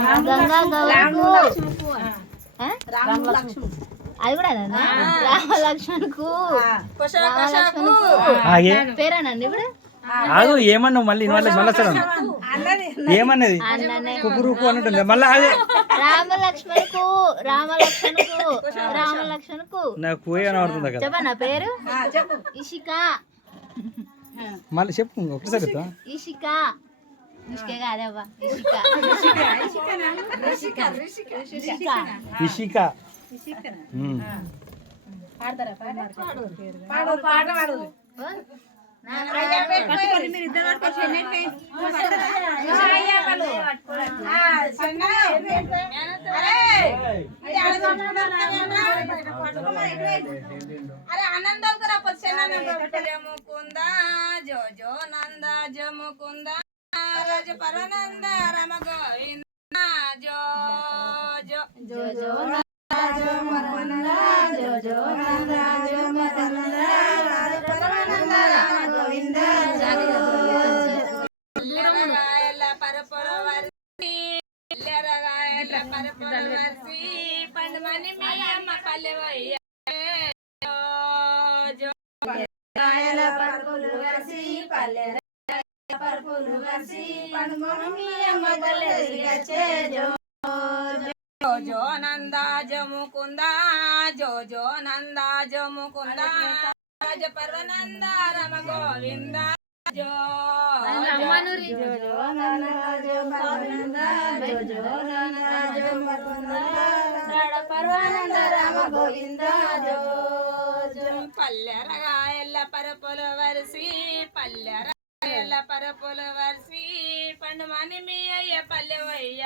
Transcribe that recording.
గంగా గౌరకు ఆ? అది కూడా అదేనా? రామ లక్ష్మణ్కు రామ లక్ష్మణ్కు ఆగే. పేరేనండి ఇప్పుడు? ఆగు ఏమన్నావు మళ్ళీ? మళ్ళీ ఏమన్నది? కుకురుకు అన్నట్టుంది మళ్ళీ ఆగే. రామ లక్ష్మణ్కు రామ లక్ష్మణ్కు రామ లక్ష్మణ్కు నాకు పోయి కనబడుతుంది కదా చెప్పా. నా పేరు ఇషిక. మళ్ళీ చెప్పు ఒకటిసారి చెప్తా. ఇషిక. ఇషిక. అరే ఆనందాలు కరా ముకుంద జో రజ పరనంద రమ గోవింద జో. జో జో జో ఎల్లరగాయల మీ అమ్మ పల్లెవయ్య జో పల్లె పరుపులు పల్లె జో జో. నందా జముకుంద జో జో నందా జముకుంద రాజ పర్వనంద రమ గోవింద జో జో. జో నందా జముకుంద జో జో నందా జముకుంద రాడ పర్వనంద రమ గోవింద జో జో. పల్లెరగాయల పరపుల వరిసి పల్లెరగాయల పరపుల వర్షి పండుమని మీ అయ్య పల్లె వయ్య